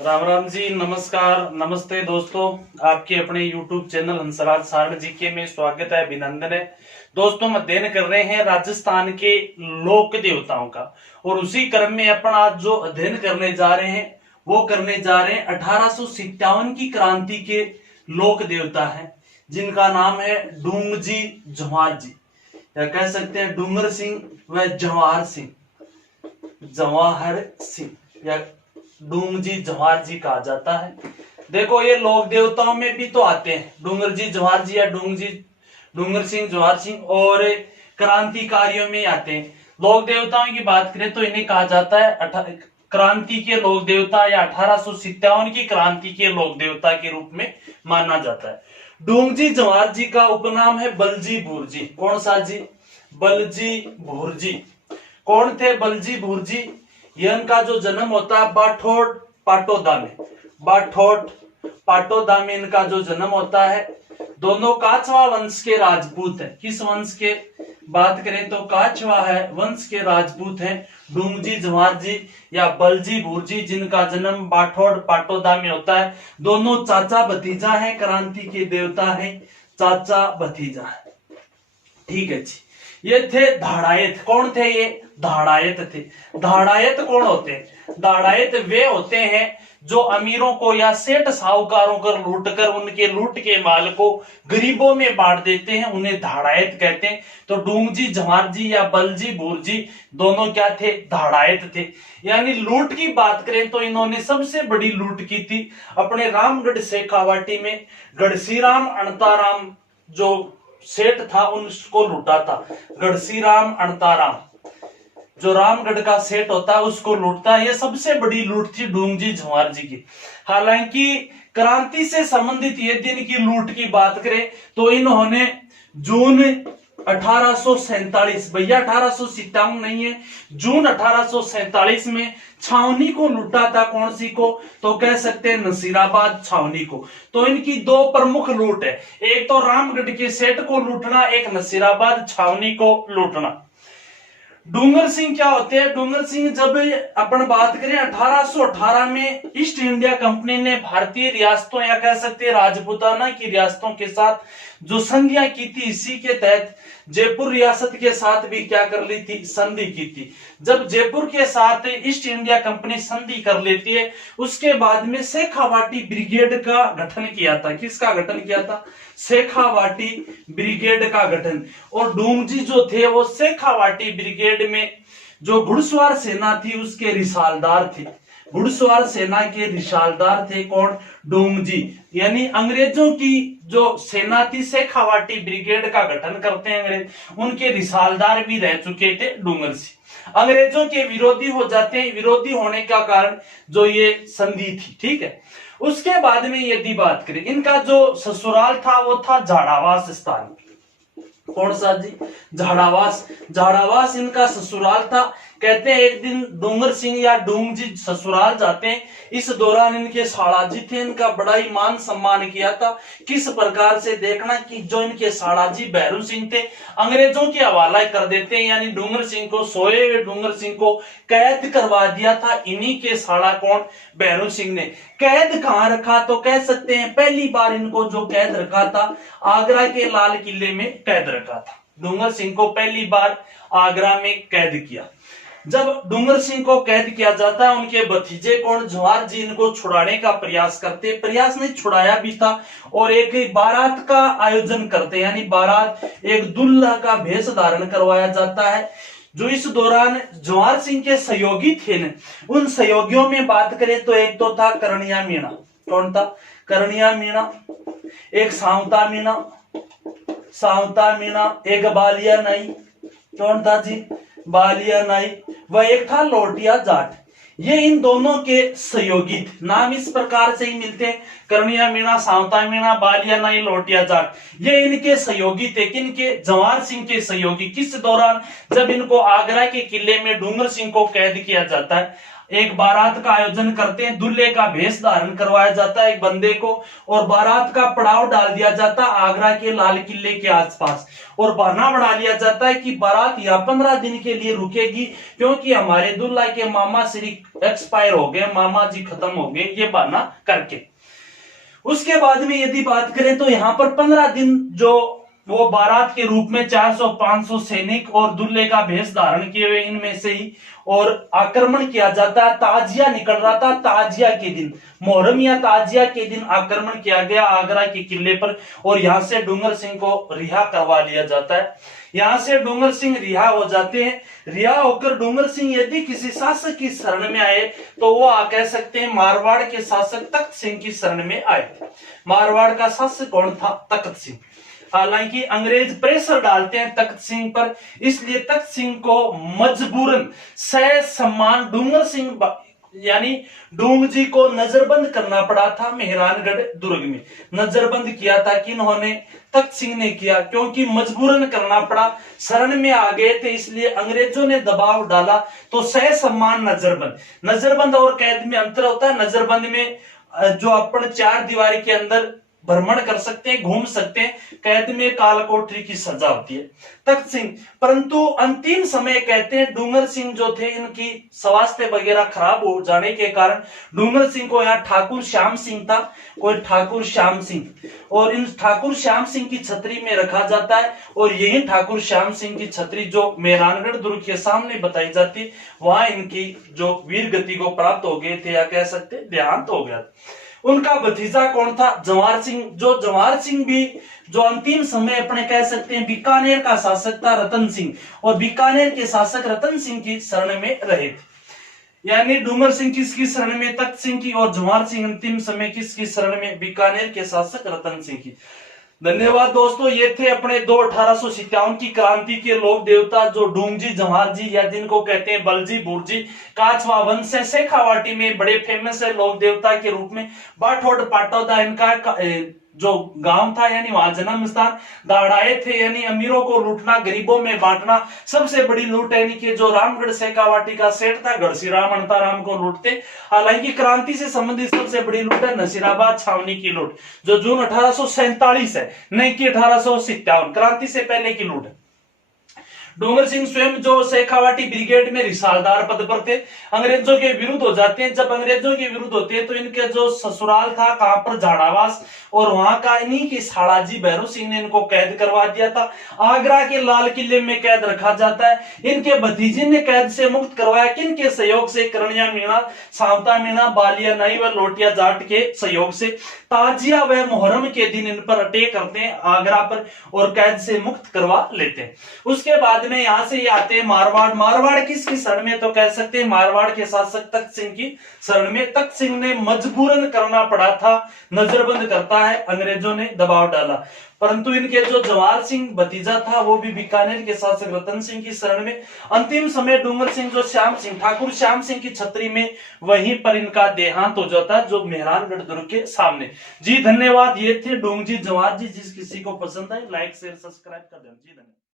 राम राम जी, नमस्कार, नमस्ते दोस्तों। आपके अपने YouTube चैनल हंसराज सारण जी के में स्वागत है, अभिनंदन है। दोस्तों, हम अध्ययन कर रहे हैं राजस्थान के लोक देवताओं का, और उसी क्रम में अपन आज जो अध्ययन करने जा रहे हैं वो करने जा रहे हैं 1857 की क्रांति के लोक देवता हैं, जिनका नाम है डूंगजी जवाहर जी, या कह सकते हैं डूंगर सिंह व जवाहर सिंह या डूंगजी जवाहर जी कहा जाता है। देखो, ये लोक देवताओं में भी तो आते हैं, डूंगर जी जवाहर जी या डूंगर सिंह जवाहर सिंह, और क्रांतिकारियों में आते हैं। लोक देवताओं की बात करें तो इन्हें कहा जाता है क्रांति के लोक देवता, या 1857 की क्रांति के लोक देवता के रूप में माना जाता है। डूंगजी जवाहर जी का उपनाम है बलजी भूरजी। कौन सा जी? बलजी भूरजी। कौन थे बलजी भूरजी? इनका जो जन्म होता है बाठोट पाटोदा में इनका जो जन्म होता है। दोनों काछवा वंश के राजपूत हैं। किस वंश के बात करें तो काछवा है वंश के राजपूत हैं डूंगजी जवाहर जी या बलजी भूरजी, जिनका जन्म बाठोट पाटोदा में होता है। दोनों चाचा भतीजा हैं, क्रांति के देवता हैं, चाचा भतीजा है। ठीक है जी। ये थे धाड़ायत। कौन थे ये? धाड़ायत थे। धाड़ायत कौन होते हैं? धाड़ायत वे होते हैं जो अमीरों को या सेठ साहूकारों को लूटकर उनके लूट के माल को गरीबों में बांट देते हैं, उन्हें धाड़ायत कहते हैं। तो डूंगजी जवाहर जी या बलजी भूरजी दोनों क्या थे? धाड़ायत थे। यानी लूट की बात करें तो इन्होंने सबसे बड़ी लूट की थी अपने रामगढ़ शेखावाटी में। गढ़सीराम अणताराम जो सेठ था उनको लूटा था। गढ़सीराम अणताराम जो रामगढ़ का सेठ होता है उसको लूटता है। ये सबसे बड़ी लूट थी डूंगजी जवाहर जी की। हालांकि क्रांति से संबंधित ये दिन की लूट की बात करें तो इन्होंने जून 1847, भैया 1857 नहीं है, जून 1847 में छावनी को लूटा था। कौन सी को? तो कह सकते हैं नसीराबाद छावनी को। तो इनकी दो प्रमुख लूट है, एक तो रामगढ़ के सेठ को लूटना, एक नसीराबाद छावनी को लूटना। डूंगर सिंह क्या होते हैं? डूंगर सिंह जब अपन बात करें 1818 में ईस्ट इंडिया कंपनी ने भारतीय रियासतों या कह सकते हैं राजपूताना की रियासतों के साथ जो संधियां की थी, इसी के तहत जयपुर रियासत के साथ भी क्या कर ली थी? संधि की थी। जब जयपुर के साथ ईस्ट इंडिया कंपनी संधि कर लेती है, उसके बाद में शेखावाटी ब्रिगेड का गठन किया था। किसका गठन किया था? शेखावाटी ब्रिगेड का गठन। और डूंगजी जो थे वो शेखावाटी ब्रिगेड में जो घुड़सवार सेना थी उसके रिसालदार थे। घुड़सवार सेना के रिसालदार थे कौन? डूंगजी। यानी अंग्रेजों की जो सेना थी शेखावाटी ब्रिगेड का गठन करते हैं अंग्रेज, उनके रिसालदार भी रह चुके थे डूंगर सिंह। अंग्रेजों के विरोधी हो जाते हैं। विरोधी होने का कारण जो ये संधि थी। ठीक है। उसके बाद में यदि बात करें, इनका जो ससुराल था वो था झाड़ावास स्थान। कौन सा जी? झाड़ावास। झाड़ावास इनका ससुराल था। कहते हैं एक दिन डूंगर सिंह या डूंगजी ससुराल जाते हैं, इस दौरान इनके साड़ाजी थे, इनका बड़ा ही मान सम्मान किया था। किस प्रकार से? देखना कि जो इनके साड़ाजी भैरू सिंह थे अंग्रेजों के हवाला कर देते हैं, यानी डूंगर सिंह को, सोए हुए डूंगर सिंह को कैद करवा दिया था इन्हीं के साड़ा कौन? भैरू सिंह ने। कैद कहां रखा? तो कह सकते हैं पहली बार इनको जो कैद रखा था आगरा के लाल किले में कैद रखा था। डूंगर सिंह को पहली बार आगरा में कैद किया। जब डूंगर सिंह को कैद किया जाता है, उनके भतीजे कौन? जवाहर जी इनको छुड़ाने का प्रयास करते, प्रयास नहीं छुड़ाया भी था, और एक बारात का आयोजन करते, यानी बारात एक दुल्हा का भेष धारण करवाया जाता है। जो इस दौरान जवाहर सिंह के सहयोगी थे न, उन सहयोगियों में बात करें तो एक तो था करनिया मीणा। कौन था? करनिया मीणा। एक सावता मीणा, एक बालिया नाई। कौन था जी? बालिया नाई। वह एक था लोटिया जाट। ये इन दोनों के सहयोगी थे। नाम इस प्रकार से ही मिलते हैं, करनिया मीणा, सावता मीणा, बालिया नाई, लोटिया जाट। ये इनके सहयोगी थे। किनके? जवाहर सिंह के सहयोगी। किस दौरान? जब इनको आगरा के किले में डूंगर सिंह को कैद किया जाता है। एक बारात का आयोजन करते हैं, दूल्हे का भेष धारण करवाया जाता है एक बंदे को, और बारात का पड़ाव डाल दिया जाता है आगरा के लाल किले के आसपास, और बहाना बना लिया जाता है कि बारात यहाँ 15 दिन के लिए रुकेगी क्योंकि हमारे दूल्हा के मामा श्री एक्सपायर हो गए, मामा जी खत्म हो गए, ये बहाना करके। उसके बाद में यदि बात करें तो यहाँ पर 15 दिन जो वो बारात के रूप में 400-500 सैनिक और दूल्हे का भेष धारण किए हुए इनमें से ही, और आक्रमण किया जाता है। ताजिया निकल रहा था, ताजिया के दिन, मोहर्रम या ताजिया के दिन आक्रमण किया गया आगरा के किले पर, और यहां से डूंगर सिंह को रिहा करवा लिया जाता है। यहां से डूंगर सिंह रिहा हो जाते हैं। रिहा होकर डूंगर सिंह यदि किसी शासक की शरण में आए तो वो कह सकते हैं मारवाड़ के शासक तख्त सिंह की शरण में आए। मारवाड़ का शासक कौन था? तख्त सिंह। हालांकि अंग्रेज प्रेशर डालते हैं तख्त सिंह पर, इसलिए तख्त सिंह को मजबूरन सह सम्मान डूंगर सिंह यानी डूंग जी को नजरबंद करना पड़ा था। मेहरानगढ़ दुर्ग में नजरबंद किया था कि इन्होंने तख्त सिंह ने किया, क्योंकि मजबूरन करना पड़ा, शरण में आ गए थे इसलिए अंग्रेजों ने दबाव डाला। तो सह सम्मान नजरबंद, नजरबंद और कैद में अंतर होता है। नजरबंद में जो अपन 4 दीवारी के अंदर भ्रमण कर सकते हैं, घूम सकते हैं, कैद में काल कोठरी की सजा होती है। तख्त सिंह, परंतु अंतिम समय कहते हैं डूंगर सिंह जो थे इनकी स्वास्थ्य वगैरह खराब हो जाने के कारण डूंगर सिंह को यहाँ ठाकुर श्याम सिंह था, कोई ठाकुर श्याम सिंह, और इन ठाकुर श्याम सिंह की छतरी में रखा जाता है। और यही ठाकुर श्याम सिंह की छतरी जो मेहरानगढ़ दुर्ग के सामने बताई जाती, वहां इनकी जो वीर गति को प्राप्त हो गए थे, या कह सकते देहांत हो गया। उनका भतीजा कौन था? जवाहर सिंह। जो जवाहर सिंह भी जो अंतिम समय अपने कह सकते हैं बीकानेर का शासक था रतन सिंह, और बीकानेर के शासक रतन सिंह की शरण में रहे थे। यानी डूंगर सिंह किसकी शरण में? तख्त सिंह की, और जवाहर सिंह अंतिम समय किसकी शरण में? बीकानेर के शासक रतन सिंह की। धन्यवाद दोस्तों, ये थे अपने 1857 की क्रांति के लोक देवता जो डूंगजी जवाहर जी, या जिनको कहते हैं बलजी बुरजी, काछवा वंश से शेखावाटी में बड़े फेमस है लोक देवता के रूप में। बाठोड पाटौदा इनका जो गांव था, यानी वहां जन्म स्थान। दाड़ाए थे यानी अमीरों को लूटना, गरीबों में बांटना, सबसे बड़ी लूट यानी कि जो रामगढ़ शेखावाटी का सेठ था घड़सीराम अनताराम को लूटते। हालांकि क्रांति से संबंधित सबसे बड़ी लूट है नसीराबाद छावनी की लूट, जो जून 1847 है, नहीं कि 1857, क्रांति से पहले की लूट है। डूंगर सिंह स्वयं जो शेखावाटी ब्रिगेड में रिसालदार पद पर थे, अंग्रेजों के विरुद्ध हो जाते हैं। जब अंग्रेजों के विरुद्ध होते हैं तो इनके जो ससुराल था कहां पर? झाड़ावास, और वहां का इन्हीं की साड़ाजी भैरू सिंह ने इनको कैद करवा दिया था। आगरा के लाल किले में कैद रखा जाता है। इनके भतीजे ने कैद से मुक्त करवाया, किनके सहयोग से? करणिया मीणा, सावता मीणा, बालिया नाई व लोटिया जाट के सहयोग से। ताजिया व मुहर्रम के दिन इन पर अटैक करते हैं आगरा पर, और कैद से मुक्त करवा लेते हैं। उसके बाद में यहां से आते हैं मारवाड़। मारवाड़ किसकी शरण में? तो कह सकते हैं मारवाड़ के शासक तख्त सिंह की शरण में। तख्त सिंह ने मजबूरन करना पड़ा था, नजरबंद करता है, अंग्रेजों ने दबाव डाला। परंतु इनके जो जवाहर सिंह भतीजा था वो भी बीकानेर के शासक रतन सिंह की शरण में। अंतिम समय डूंगर सिंह जो श्याम सिंह, ठाकुर श्याम सिंह की छतरी में, वहीं पर इनका देहांत हो जाता है, जो मेहरानगढ़ दुर्ग के सामने। जी धन्यवाद, ये थे डूंगजी जवाहर जी। जिस किसी को पसंद है लाइक शेयर सब्सक्राइब कर दें। जी धन्यवाद।